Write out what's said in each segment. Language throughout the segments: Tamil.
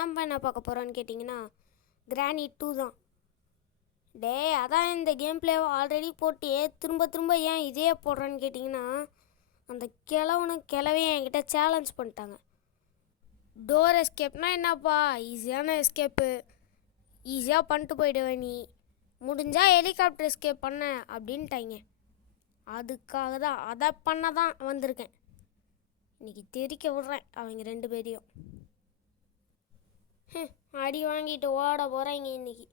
என்ன பார்க்க போகிறோன்னு கேட்டிங்கன்னா கிரானி 2 தான். அதான் இந்த கேம் பிளேவை ஆல்ரெடி போட்டு திரும்ப திரும்ப ஏன் இதே போடுறேன்னு கேட்டிங்கன்னா, அந்த கிழவையும் என்கிட்ட சேலஞ்ச் பண்ணிட்டாங்க. டோர் எஸ்கேப்னால் என்னப்பா, ஈஸியான எஸ்கேப்பு, ஈஸியாக பண்ணிட்டு போயிடுவேன், நீ முடிஞ்சால் ஹெலிகாப்டர் எஸ்கேப் பண்ண அப்படின்ட்டாங்க. அதுக்காக தான் அதை பண்ண தான் வந்திருக்கேன். இன்றைக்கி தெரிக்க விட்றேன் அவங்க 2 பேரையும். அடி வாங்கிட்டு ஓட போகிறாங்க இன்னைக்கு.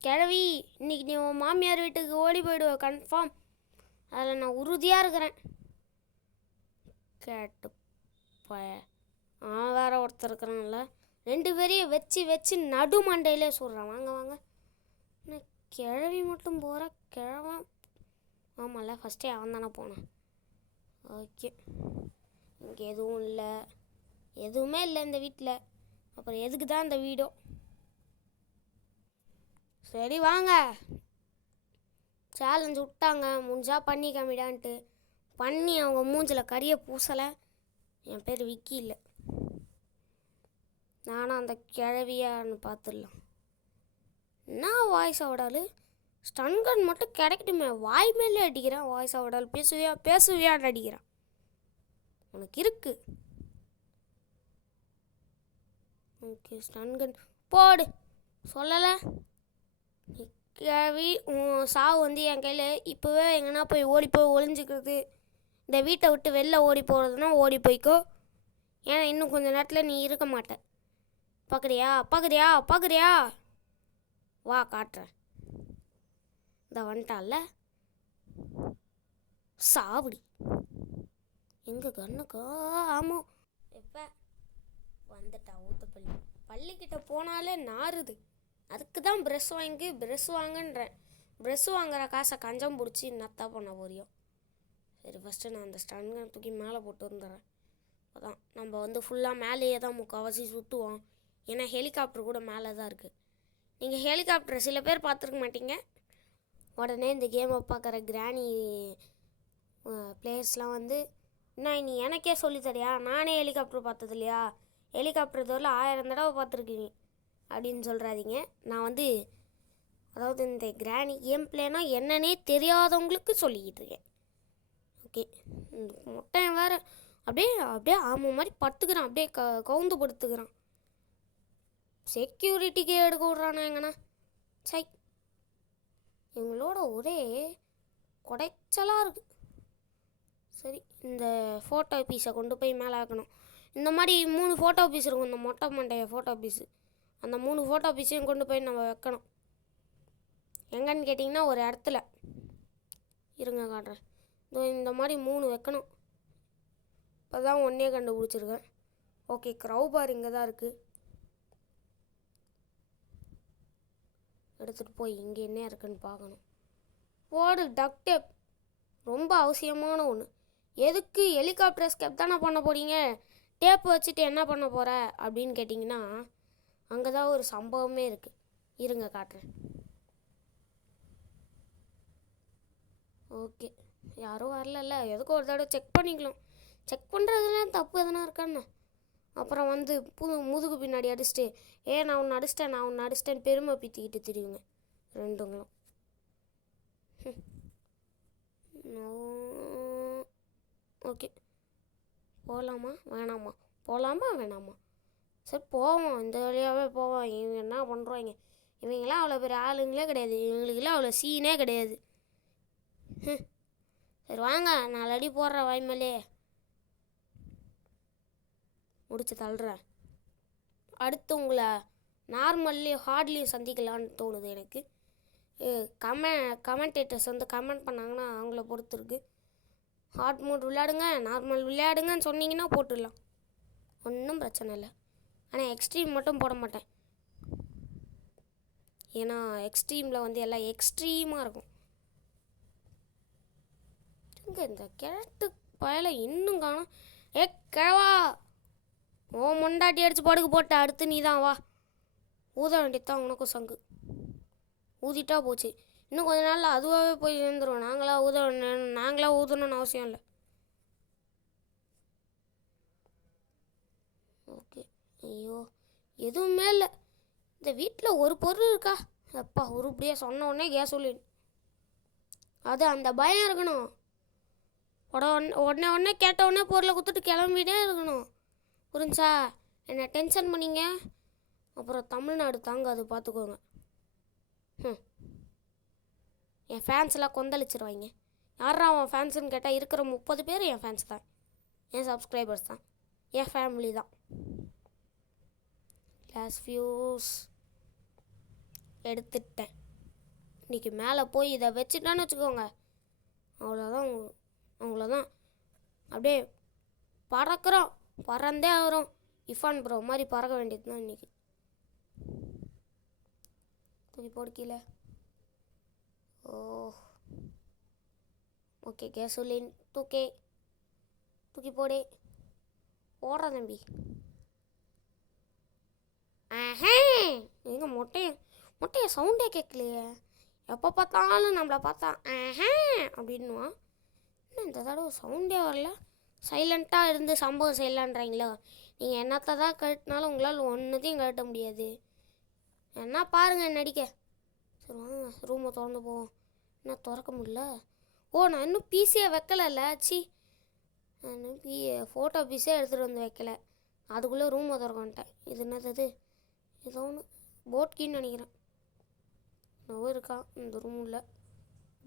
கிழவி, இன்னைக்கு நீ உன் மாமியார் வீட்டுக்கு ஓடி போயிடுவ கன்ஃபார்ம், அதில் நான் உறுதியாக இருக்கிறேன். கேட்டு வேற ஒருத்தர் இருக்கிறான்ல, 2 பேரையும் வச்சு வச்சு நடு மண்டையிலே சொல்கிறான். வாங்க வாங்க, கிழவி மட்டும் போகிற கிழவன். ஆமாம்ல, ஃபஸ்ட்டே அவன் தானே போனான். ஓகே, இங்கே எதுவும் இல்லை, எதுவுமே இல்லை இந்த வீட்டில். அப்புறம் எதுக்கு தான் இந்த வீடோ? சரி வாங்க, சேலஞ்சு விட்டாங்க, முடிஞ்சா பண்ணி காமிடான்ட்டு பண்ணி அவங்க மூஞ்சில் கறியை பூசலை. என் பேர் விக்கி இல்லை, நானும் அந்த கிழவியான்னு பார்த்துடலாம். என்ன வாய்ஸ் ஆடாலு, ஸ்டன்கன் மட்டும் கிடைக்கட்டுமே, வாய் மேலே அடிக்கிறான். வாய்ஸ் ஆடால் பேசுவியான்னு அடிக்கிறான். உனக்கு இருக்கு. ஓகே, ஸ்டன்கன் போடு, சொல்லலை. கிழவி, சாவு வந்து என் கையில். இப்போவே எங்கன்னா போய் ஓடி போய் ஒளிஞ்சிக்கிறது, இந்த வீட்டை விட்டு வெளில ஓடி போகிறதுனா ஓடி போய்க்கோ. ஏன்னா இன்னும் கொஞ்சம் நேரத்தில் நீ இருக்க மாட்டேன். பார்க்குறியா? வா காட்டுறேன். இந்த வந்துட்டால சாவடி. எங்கே கண்ணுக்கா? ஆமாம், எப்போ வந்துட்டா ஊத்தப்பள்ளி. பள்ளிக்கிட்ட போனாலே நாறுது. அதுக்கு தான் ப்ரெஷ் வாங்குன்றேன். ப்ரெஷ் வாங்குற காசை கஞ்சம் பிடிச்சி நத்தா பண்ண போறியோ. சரி, ஃபஸ்ட்டு நான் அந்த ஸ்டன்கன் தூக்கி மேலே போட்டு வந்துடுறேன். அதான் நம்ம வந்து ஃபுல்லாக மேலேயே தான் முக்கால்வாசி சுற்றுவோம். ஏன்னா ஹெலிகாப்டர் கூட மேலே தான் இருக்குது. நீங்கள் ஹெலிகாப்டர் சில பேர் பார்த்துருக்க மாட்டீங்க. உடனே இந்த கேமை பார்க்குற கிரானி பிளேயர்ஸ்லாம் வந்து, என்ன நீ எனக்கே சொல்லித்தரியா, நானே ஹெலிகாப்டர் பார்த்தது இல்லையா, ஹெலிகாப்டர் தோரில் 1000 தடவை பார்த்துருக்கீங்க அப்படின்னு சொல்கிறாதீங்க. நான் வந்து அதாவது இந்த கிரானி கேம் பிளேனா என்னன்னே தெரியாதவங்களுக்கு சொல்லிக்கிட்டு இருக்கேன். ஓகே, மொட்டை வேறு அப்படியே ஆமை மாதிரி படுத்துக்கிறான், அப்படியே கவுந்து படுத்துக்கிறான். செக்யூரிட்டிக்கே எடுக்க விட்றானா எங்கண்ணா? சை, எங்களோட ஒரே குடைச்சலாக இருக்குது. சரி, இந்த ஃபோட்டோ பீஸை கொண்டு போய் மேலே ஆக்கணும். இந்த மாதிரி 3 ஃபோட்டோ பீஸ் இருக்கும், இந்த மொட்டை மண்டைய ஃபோட்டோ பீஸு. அந்த 3 ஃபோட்டோ பீஸையும் கொண்டு போய் நம்ம வைக்கணும். எங்கன்னு கேட்டிங்கன்னா ஒரு இடத்துல இருங்க காட்டுறேன். இந்த மாதிரி 3 வைக்கணும். இப்போ தான் ஒன்றே கண்டுபிடிச்சிருக்கேன். ஓகே, க்ரௌபார் இங்கே தான் இருக்குது. எடுத்துகிட்டு போய் இங்கே என்ன இருக்குன்னு பார்க்கணும். போடு, டக் டேப் ரொம்ப அவசியமான ஒன்று. எதுக்கு ஹெலிகாப்டர் எஸ்கேப் தானே பண்ண போகிறீங்க, டேப் வச்சுட்டு என்ன பண்ண போகிற அப்படின்னு கேட்டிங்கன்னா, அங்கே தான் ஒரு சம்பவமே இருக்குது. இருங்க காட்டுறேன். ஓகே, யாரும் வரல, எதுக்கும் ஒரு தடவை செக் பண்ணிக்கலாம். செக் பண்ணுறதுலாம் தப்பு எதனா இருக்கான்னு. அப்புறம் வந்து முதுகு பின்னாடி அடிச்சுட்டு, நான் உன்னை அடிச்சிட்டேன்னு பெருமை பீத்திக்கிட்டு தெரியுங்க 2ங்களும். ஓகே, போகலாமா வேணாமா? சரி போவோம், இந்த வழியாகவே போவோம். இவங்க என்ன பண்ணுறாங்க? இவங்களாம் அவ்வளோ பெரிய ஆளுங்களே கிடையாது, இவங்களுக்கெல்லாம் அவ்வளோ சீனே கிடையாது. சரி வாங்க, 4 அடி போடுற வாய்மலே முடிச்சு தள்ளுறேன். அடுத்து உங்களை நார்மல்லையும் ஹார்ட்லேயும் சந்திக்கலான்னு தோணுது எனக்கு. கமெண்டேட்டர்ஸ் வந்து கமெண்ட் பண்ணாங்கன்னா அவங்கள பொறுத்துருக்கு. ஹார்ட் மோட் விளையாடுங்க, நார்மல் விளையாடுங்கன்னு சொன்னீங்கன்னா போட்டுடலாம், ஒன்றும் பிரச்சனை இல்லை. ஆனால் எக்ஸ்ட்ரீம் மட்டும் போட மாட்டேன், ஏன்னா எக்ஸ்ட்ரீமில் வந்து எல்லாம் எக்ஸ்ட்ரீமாக இருக்கும். இந்த கிழட்டு பயலை இன்னும் காணும். கிழவா, ஓ மொண்டாட்டி அடித்து படுக்க போட்ட, அடுத்து நீ தான் வா. ஊத வேண்டியதான் உனக்கும் சங்கு. ஊதிட்டா போச்சு, இன்னும் கொஞ்ச நாளில் அதுவாகவே போய் சேர்ந்துடும். நாங்களாக ஊதணும்னு அவசியம் இல்லை. ஓகே, ஐயோ எதுவுமே இல்லை. இந்த வீட்டில் ஒரு பொருள் இருக்கா? அப்பா உருப்படியாக சொன்ன உடனே கேசோலின். அது அந்த பயம் இருக்கணும். உடனே கேட்ட உடனே பொருளை கொடுத்துட்டு கிளம்பிட்டே இருக்கணும். புரிஞ்சா? என்னை டென்ஷன் பண்ணிங்க அப்புறம் தமிழ்நாடு தாங்காது, பார்த்துக்கோங்க. என் ஃபேன்ஸ்லாம் கொந்தளிச்சிருவாங்க. யாரா அவன் ஃபேன்ஸுன்னு கேட்டால் இருக்கிற 30 பேர் என் ஃபேன்ஸ் தான், என் சப்ஸ்கிரைபர்ஸ் தான், என் ஃபேமிலி தான். கிளாஸ் ஃபியூஸ் எடுத்துட்டேன். இன்றைக்கி மேலே போய் இதை வச்சுட்டான்னு வச்சுக்கோங்க, அவ்வளோதான். அப்படியே பறக்கிறோம், பறந்தே வரும். இஃபான் ப்ரோ மாதிரி பறக்க வேண்டியது தான் இன்றைக்கி. தூக்கி போடு கீழே. ஓ ஓகே கேசோலின் தூக்கி போடு. போடுற தம்பி. எங்கள் மொட்டையை சவுண்டே கேட்கலையே. எப்போ பார்த்தாலும் நம்மளை பார்த்தா அப்படின்னுவான். இன்னும் இந்த தடவை சவுண்டே வரல. சைலண்ட்டாக இருந்து சம்பவம் செய்யலான்றாங்களா? நீங்கள் என்னத்தை தான் கழட்டினாலும் உங்களால் ஒன்றுத்தையும் கழட்ட முடியாது. என்ன பாருங்கள் நடிக்க. சரி வாங்க ரூமை திறந்து போவோம். என்ன திறக்க முடியல? நான் இன்னும் பிசியை வைக்கலைல்ல. நான் இன்னும் ஃபோட்டோ பீஸே எடுத்துகிட்டு வந்து வைக்கல. அதுக்குள்ளே ரூமை திறக்க வந்துட்டேன். இது என்னது? ஏதோ ஒன்று போட்கின்னு நினைக்கிறேன். நோவு இருக்கா இந்த ரூமில்?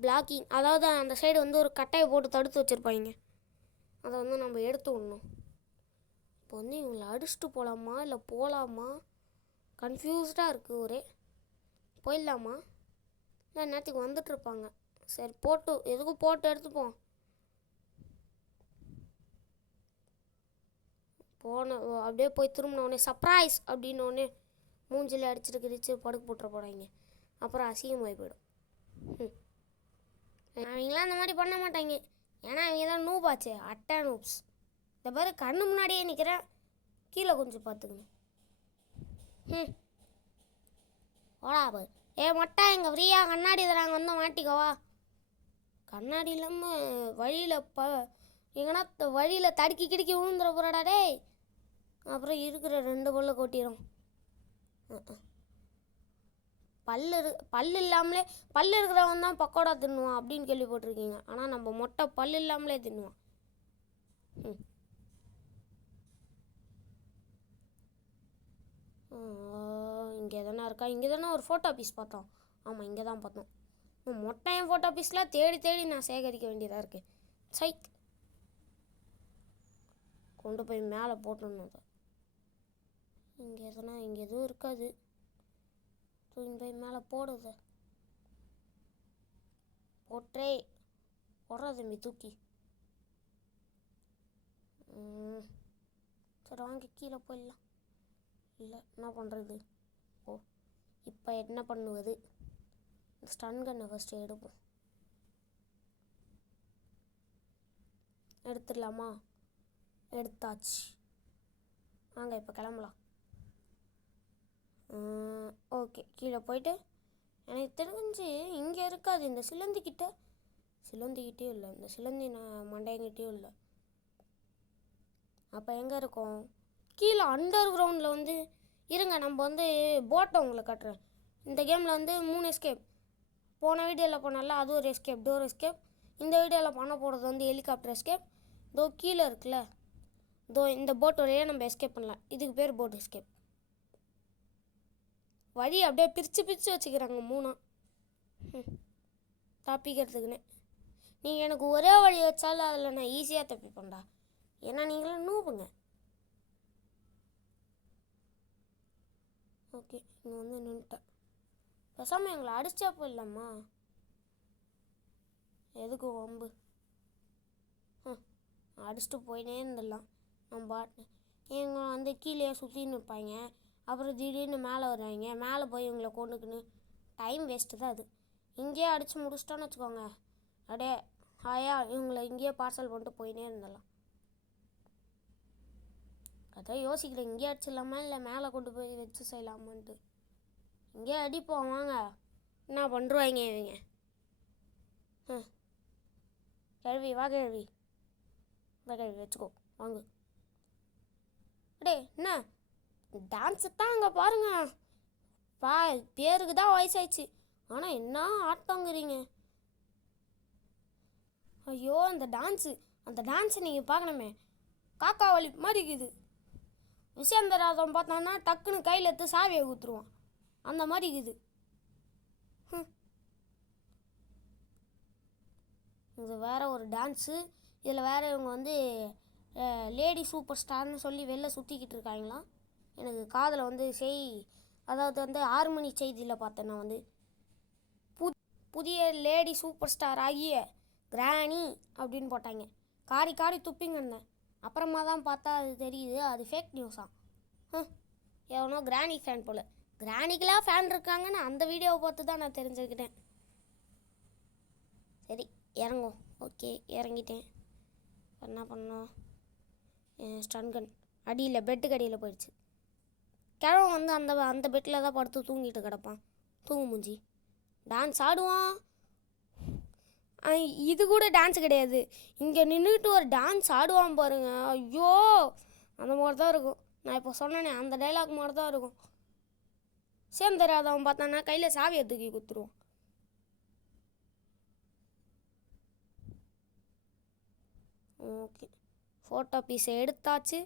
பிளாக்கிங், அதாவது அந்த சைடு வந்து ஒரு கட்டையை போட்டு தடுத்து வச்சுருப்பாங்க. அதை வந்து நம்ம எடுத்து விடணும். இப்போ வந்து இவங்களை அடிச்சுட்டு போகலாமா இல்லை போகலாமா? கன்ஃபியூஸ்டாக இருக்குது ஒரே. போயிடலாமா? இல்லை நேரத்துக்கு வந்துட்டுருப்பாங்க. சரி எதுக்கும் போட்டு எடுத்துப்போம். அப்படியே போய் திரும்பினோடனே சர்ப்ரைஸ் அப்படின்னோடனே மூஞ்சில் அடிச்சுட்டு கிரிச்சு படுக்க போட்டுற போகிறாங்க. அப்புறம் அசிங்கமாகி போயிடும். அவங்களாம் அந்த மாதிரி பண்ண மாட்டாங்க. ஏன்னா அவங்க தான் நூபாச்சு, அட்டை நூப்ஸ். இந்த மாதிரி கண்ணு முன்னாடியே நிற்கிறேன், கீழே கொஞ்சம் பார்த்துக்கணும். ஓடா பாரு. மொட்டை எங்கள் ஃப்ரீயா கண்ணாடி தராங்க, வந்து மாட்டிக்கோவா. கண்ணாடி இல்லாமல் வழியில் எங்கன்னா வழியில் தடுக்கி கிடுக்கி விழுந்துட போகிறாடா டேய். அப்புறம் இருக்கிற 2 பல்ல கொட்டிடும். பல்லு இல்லாமலே பல்லு இருக்கிறவன் தான் பக்கோடா தின்னுவான் அப்படின்னு கேள்விப்பட்டிருக்கீங்க. ஆனால் நம்ம மொட்டை பல்லு இல்லாமலே தின்னுவான். இங்கே எதனா இருக்கா? இங்கே தானே ஒரு ஃபோட்டோ பீஸ் பார்த்தோம். ஆமாம், இங்கே தான் பார்த்தோம். மொட்டையன் ஃபோட்டோ பீஸ்லாம் தேடி நான் சேகரிக்க வேண்டியதாக இருக்குது. சைக் கொண்டு போய் மேலே போட்டணும். அதை இங்கே எதுவும் இருக்காது. தூக்கி போய் மேலே போடுது. போடுற தம்பி தூக்கி. சரி வாங்க கீழே போயிடலாம். இல்லை என்ன பண்ணுறது? இப்போ என்ன பண்ணுவது? ஸ்டன் கன்னை ஃபஸ்ட்டு எடுப்போம். எடுத்துடலாமா? எடுத்தாச்சு. வாங்க இப்போ கிளம்பலாம். ஓகே கீழே போயிட்டு எனக்கு தெரிஞ்சு இங்கே இருக்காது. இந்த சிலந்திக்கிட்டே இல்லை. இந்த சிலந்தி மண்டையங்கிட்டேயும் இல்லை. அப்போ எங்கே இருக்கோம்? கீழே அண்டர் கிரவுண்டில் வந்து இருங்க. நம்ம வந்து போட்டை உங்களை காட்டுறேன். இந்த கேமில் வந்து 3 எஸ்கேப். போன வீடியோவில் போனால அது ஒரு எஸ்கேப், டோர் எஸ்கேப். இந்த வீடியோவில் பண்ண போகிறது வந்து ஹெலிகாப்டர் எஸ்கேப். இதோ கீழே இருக்குல்ல, இதோ இந்த போட் வழியாக நம்ம எஸ்கேப் பண்ணலாம். இதுக்கு பேர் போட் எஸ்கேப். வழி அப்படியே பிரித்து வச்சுக்கிறாங்க 3 தப்பிக்கிறதுக்குன்னு. நீங்கள் எனக்கு ஒரே வழி வச்சாலும் அதில் நான் ஈஸியாக தப்பிப்பேன்டா. ஏன்னா நீங்களும் நூபுங்க. ஓகே இங்கே வந்து நின்றுட்டேன். பேசாமல் எங்களை அடிச்சா போயிடலாமா? எதுக்கு வம்பு? அடிச்சுட்டு போயினே இருந்துடலாம். நம்ம பாட்டு இவங்க வந்து கீழே சுற்றி நிற்பாங்க. அப்புறம் திடீர்னு மேலே வருவாங்க. மேலே போய் இவங்களை கொண்டுக்குன்னு டைம் வேஸ்ட்டு தான் அது. இங்கேயே அடித்து முடிச்சிட்டோன்னு வச்சுக்கோங்க, அப்படியே இவங்களை இங்கேயே பார்சல் பண்ணிட்டு போயினே இருந்துடலாம். அதான் யோசிக்கிறேன், இங்கேயே அடிச்சிடலாமா இல்லை மேலே கொண்டு போய் வச்சு செய்யலாமான்ட்டு. இங்கேயே அடிப்போம் வாங்க. என்ன பண்ணுருவாங்க இவங்க? கேள்வி வா கேள்வி வச்சுக்கோ வாங்க. அடே என்ன டான்ஸு தான் அங்கே பாருங்க. பேருக்கு தான் வயசாயிடுச்சு, ஆனால் என்ன ஆட்டங்கிறீங்க. ஐயோ அந்த டான்ஸை நீங்கள் பார்க்கணுமே. காக்கா வலி மாதிரி இருக்குது. விஷயந்தராதம் பார்த்தான்னா டக்குன்னு கையில் எடுத்து சாவியை ஊற்றுருவான். அந்த மாதிரி இருக்குது. இது வேறு ஒரு டான்ஸு. இதில் வேறு இவங்க வந்து லேடி சூப்பர் ஸ்டார்னு சொல்லி வெளில சுற்றிக்கிட்டு இருக்காங்களாம். எனக்கு காதில் வந்து அதாவது வந்து 6 மணி செய்தியில் பார்த்தேன் நான் வந்து புதிய லேடி சூப்பர் ஸ்டார் ஆகிய கிராணி அப்படின்னு போட்டாங்க. காரி காரி துப்பிங்க இருந்தேன். அப்புறமா தான் பார்த்தா அது தெரியுது அது ஃபேக் நியூஸாக. எவனோ கிராணி ஃபேன் போல். கிராணிக்கெலாம் ஃபேன் இருக்காங்கன்னு அந்த வீடியோவை பார்த்து தான் நான் தெரிஞ்சுக்கிட்டேன். சரி இறங்கும். ஓகே இறங்கிட்டேன். என்ன பண்ணோம்? ஸ்டன்கன் அடியில் பெட்டுக்கு அடியில் போயிடுச்சு. கிழவன் வந்து அந்த பெட்டில் தான் படுத்து தூங்கிட்டு கிடப்பான். தூங்கு மூஞ்சி. டான்ஸ் ஆடுவான். இது கூட டான்ஸ் கிடையாது. இங்கே நின்றுட்டு ஒரு டான்ஸ் ஆடுவான் பாருங்க. ஐயோ அந்த மாதிரி தான் இருக்கும். நான் இப்போ சொன்னேனே அந்த டைலாக் மாதிரி தான் இருக்கும். சேர்ந்தராதவன் பார்த்தானா கையில் சாவியை தூக்கி கொடுத்துருவான். ஓகே ஃபோட்டோ பீஸை எடுத்தாச்சு.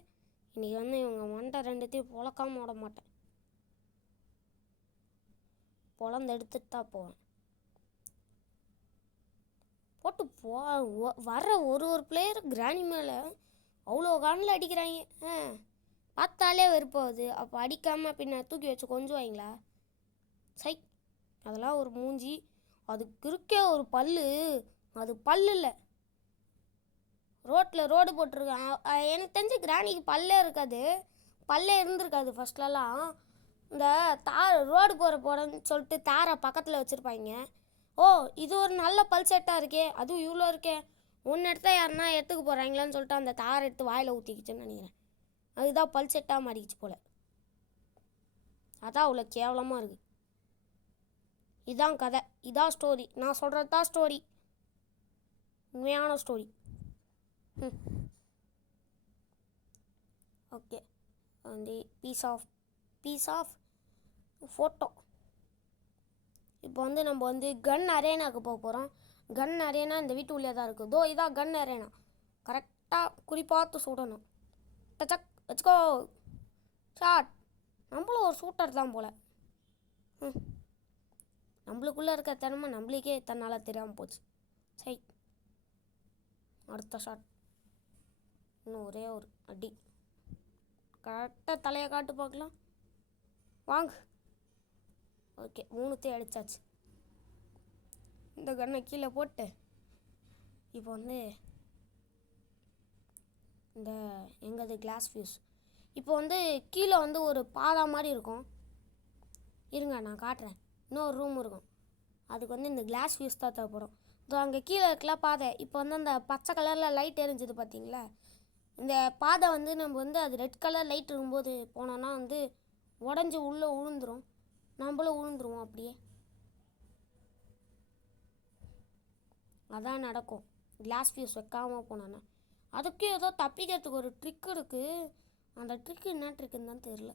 இன்றைக்கி வந்து இவங்க மண்டை ரெண்டுத்தையும் பொழக்காம விட மாட்டேன். பொழந்து எடுத்துட்டு தான் போவேன். போட்டு வர்ற ஒரு பிளேயர் கிராணி மேலே அவ்வளோ காணில் அடிக்கிறாங்க. பார்த்தாலே வெறுப்பாகுது. அப்போ அடிக்காமல் பின்ன தூக்கி வச்சு கொஞ்சுவாங்களா? சை அதெல்லாம் ஒரு மூஞ்சி. அதுக்கு இருக்கே ஒரு பல்லு. அது பல்லு இல்லை. ரோடு போட்டிருக்கான். எனக்கு தெரிஞ்சு கிராணிக்கு பல்லே இருக்காது. பல்லே இருந்திருக்காது ஃபஸ்ட்லலாம். இந்த ரோடு போகிறன்னு சொல்லிட்டு தாரை பக்கத்தில் வச்சுருப்பாங்க. ஓ இது ஒரு நல்ல பல் செட்டாக இருக்கே, அதுவும் இவ்வளோ இருக்கே, ஒன்று எடுத்தால் யாருன்னா எடுத்துக்க போகிறாங்களான்னு சொல்லிட்டு அந்த தாரை எடுத்து வாயில் ஊற்றிக்கிச்சுன்னு நினைக்கிறேன். அதுதான் பல் செட்டாக மாறிக்கிச்சு போல். அதான் அவ்வளோ கேவலமாக இருக்குது. இதான் கதை, இதான் ஸ்டோரி. நான் சொல்கிறது தான் ஸ்டோரி, உண்மையான ஸ்டோரி. ஓகே வந்து பீஸ் ஆஃப் ஃபோட்டோ. இப்போ வந்து நம்ம வந்து கன் அரேனாவுக்கு போக போகிறோம். கன் அரேனா இந்த வீட்டு உள்ளே தான் இருக்குது. இதான் கன் அரேனா. கரெக்டாக குறிப்பாத்து சுடணும். டச்சக் வச்சுக்கோ ஷாட். நம்மளும் ஒரு ஷூட்டர் தான் போல். நம்மளுக்குள்ளே இருக்க திறமை நம்மளுக்கே தன்னால் தெரியாமல் போச்சு. சரி அடுத்த ஷாட். இன்னும் ஒரே ஒரு அடி. கரெக்டாக தலையை காட்டு பார்க்கலாம். வாங்க. ஓகே 3 அடித்தாச்சு. இந்த கண்ணை கீழே போட்டு இப்போ வந்து இந்த எங்கது கிளாஸ் ஃபியூஸ். இப்போ வந்து கீழே வந்து ஒரு பாதை மாதிரி இருக்கும். இருங்க நான் காட்டுறேன். இன்னொரு ரூம் இருக்கும். அதுக்கு வந்து இந்த கிளாஸ் ஃபியூஸ் தான் தேவைப்படும். இதோ அங்கே கீழே இருக்கலாம் பாதை. இப்போ வந்து அந்த பச்சை கலரில் லைட் எரிஞ்சுது பார்த்தீங்களா? இந்த பாதை வந்து நம்ம வந்து அது ரெட் கலர் லைட் இருக்கும்போது போனோன்னா வந்து உடஞ்சி உள்ளே விழுந்துடும். நம்மளும் விழுந்துருவோம் அப்படியே. அதான் நடக்கும் கிளாஸ் ஃபியூஸ் வைக்காமல் போனோன்னா. அதுக்கு ஏதோ தப்பிக்கிறதுக்கு ஒரு ட்ரிக் இருக்குது. அந்த ட்ரிக்கு என்ன ட்ரிக்குன்னு தான் தெரில.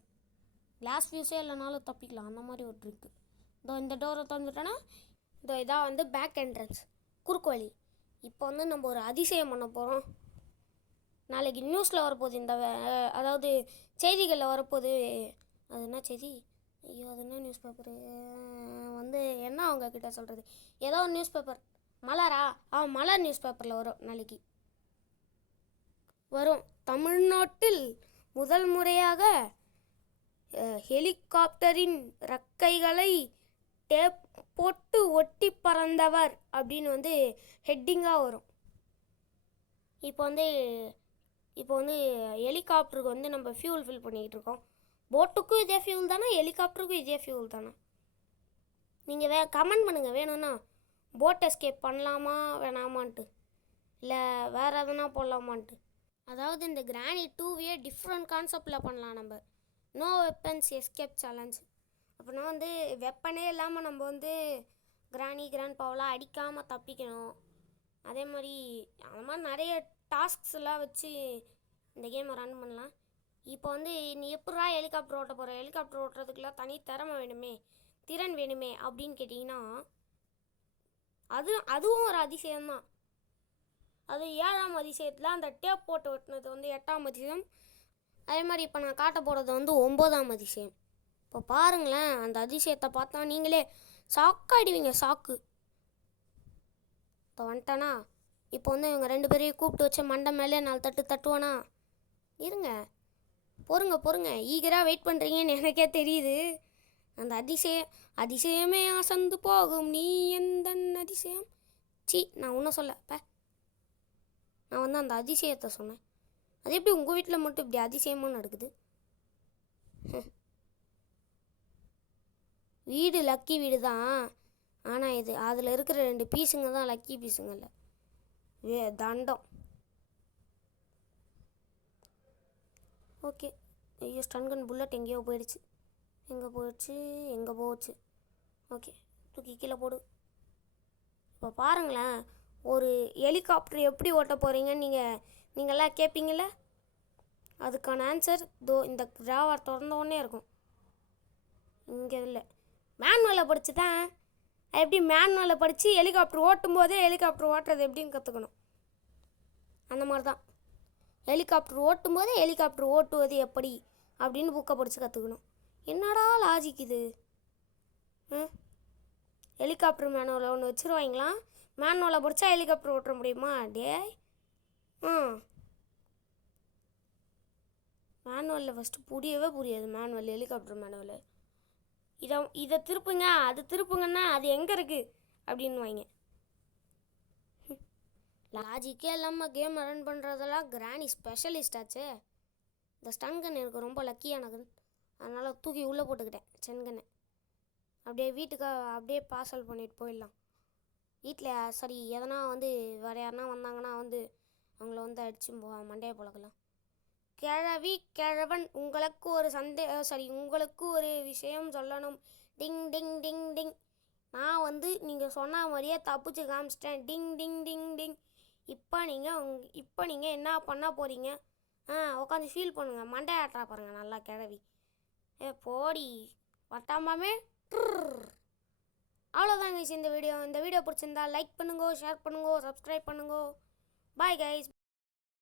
கிளாஸ் ஃபியூஸே இல்லைனாலும் தப்பிக்கலாம், அந்த மாதிரி ஒரு ட்ரிக்கு. இந்த டோரை திறந்துட்டோன்னா இதான் வந்து பேக் என்ட்ரன்ஸ், குறுக்கு வழி. இப்போ வந்து நம்ம ஒரு அதிசயம் பண்ண போகிறோம். நாளைக்கு நியூஸில் வரப்போகுது. அதாவது செய்திகளில் வரப்போகுது. அது என்ன செய்தி? ஐயோ அது என்ன நியூஸ் பேப்பரு வந்து என்ன அவங்கக்கிட்ட சொல்கிறது? ஏதோ ஒரு நியூஸ் பேப்பர். மலரா? மலர் நியூஸ் பேப்பரில் வரும் நாளைக்கு. வரும். தமிழ்நாட்டில் முதல் முறையாக ஹெலிகாப்டரின் ரெக்கைகளை டேப் போட்டு ஒட்டி பறந்தவர் அப்படின்னு வந்து ஹெட்டிங்காக வரும். இப்போ வந்து ஹெலிகாப்டருக்கு வந்து நம்ம ஃபியூல் ஃபில் பண்ணிக்கிட்டு இருக்கோம். போட்டுக்கும் இதே ஃபியூல் தானே, ஹெலிகாப்டருக்கும் இதே ஃபியூல் தானே? நீங்கள் கமெண்ட் பண்ணுங்கள் வேணும்னா. போட் எஸ்கேப் பண்ணலாமா வேணாமான்ட்டு, இல்லை வேறு எதுனா போடலாமான்ட்டு. அதாவது இந்த கிராணி 2வே டிஃப்ரெண்ட் கான்செப்டில் பண்ணலாம் நம்ம. No weapons escape challenge. அப்படின்னா வந்து வெப்பனே இல்லாமல் நம்ம வந்து கிராண்ட் பாவெலாம் அடிக்காமல் தப்பிக்கணும். அதே மாதிரி அந்த மாதிரி நிறைய டாஸ்க்ஸ்லாம் வச்சு இந்த கேமை ரன் பண்ணலாம். இப்போ வந்து நீ எப்படா ஹெலிகாப்டர் ஓட்ட போகிற, ஹெலிகாப்டர் ஓட்டுறதுக்குலாம் தனி திறமை வேணுமே, திறன் வேணுமே அப்படின்னு கேட்டிங்கன்னா அதுவும் ஒரு அதிசயம்தான். அது 7ஆம் அதிசயத்தில் அந்த டேப் போட்டு ஓட்டினது வந்து 8ஆம் அதிசயம். அதே மாதிரி இப்போ நான் காட்ட போகிறது வந்து 9ஆம் அதிசயம். இப்போ பாருங்களேன், அந்த அதிசயத்தை பார்த்தா நீங்களே ஷாக்காயிடுவீங்க. ஷாக்கு. இப்போ வந்துட்டானா, இப்போ வந்து இவங்க 2 பேரையும் கூப்பிட்டு வச்சு மண்டை மேலே 4 தட்டு தட்டுவானா. இருங்க, பொறுங்க, ஈகராக வெயிட் பண்ணுறீங்கன்னு எனக்கே தெரியுது. அந்த அதிசயமே அசந்து போகும் நீ எந்த அதிசயம். நான் ஒன்றும் சொல்லப்ப, நான் வந்து அந்த அதிசயத்தை சொன்னேன். அது எப்படி உங்கள் வீட்டில் மட்டும் இப்படி அதிசயமாக நடக்குது? வீடு லக்கி வீடு தான், ஆனால் இது அதில் இருக்கிற 2 பீஸுங்க தான் லக்கி பீஸுங்க இல்லை, தண்டம். ஓகே, ஐயோ ஸ்டன்கன் புல்லட் எங்கேயோ போயிடுச்சு. எங்கே போச்சு? ஓகே, தூக்கி கீழே போடு. இப்போ பாருங்களேன், ஒரு ஹெலிகாப்டர் எப்படி ஓட்ட போகிறீங்கன்னு நீங்கள்லாம் கேட்பீங்கள, அதுக்கான ஆன்சர் இந்த டிராவர் திறந்தோடனே இருக்கும். இங்கே இல்லை, மேனுவலை படித்து தான். எப்படி மேனுவலை படித்து ஹெலிகாப்டர் ஓட்டும் போதே ஹெலிகாப்டர் ஓட்டுறது எப்படின்னு கற்றுக்கணும். அந்த மாதிரி தான் ஹெலிகாப்டர் ஓட்டும் போதே ஹெலிகாப்டர் ஓட்டுவது எப்படி அப்படின்னு புக்கை படித்து கற்றுக்கணும். என்னடா லாஜிக் இது? ஹெலிகாப்டர் மேனுவலை ஒன்று வச்சுருவாங்களா, மேனுவலை படித்தா ஹெலிகாப்டர் ஓட்ட முடியுமா? மேனுவலில் ஃபஸ்ட்டு புரியாது. Manual, helicopter manual. இதை திருப்புங்க, அது திருப்புங்கன்னா அது எங்கே இருக்குது அப்படின்னு வாங்க. லாஜிக்கே இல்லாமல் கேம் ரன் பண்ணுறதெல்லாம் கிராணி ஸ்பெஷலிஸ்ட் ஆச்சு. இந்த ஸ்டன்கன் எனக்கு ரொம்ப லக்கியானது, அதனால் தூக்கி உள்ளே போட்டுக்கிட்டேன் ஸ்டன்கனை. அப்படியே வீட்டுக்கு அப்படியே பார்சல் பண்ணிட்டு போயிடலாம். வீட்டில் சரி எதனா வந்து வேறு யாருனா வந்தாங்கன்னா வந்து அவங்கள வந்து அடித்து மண்டையை பழக்கலாம். கிழவன் உங்களுக்கு ஒரு விஷயம் சொல்லணும். டிங் டிங் டிங் டிங். நான் வந்து நீங்கள் சொன்ன மாதிரியே தப்பிச்சு காமிச்சிட்டேன். டிங் டிங் டிங் டிங். இப்போ நீங்கள் என்ன பண்ண போகிறீங்க? உட்காந்து ஃபீல் பண்ணுங்கள், மண்டையை ஆட்டா பாருங்கள் நல்லா கிழவி. போடி வட்டாமாமே. அவ்வளோதாங்க இந்த வீடியோ பிடிச்சிருந்தா லைக் பண்ணுங்க, ஷேர் பண்ணுங்க, சப்ஸ்கிரைப் பண்ணுங்க. Bye guys.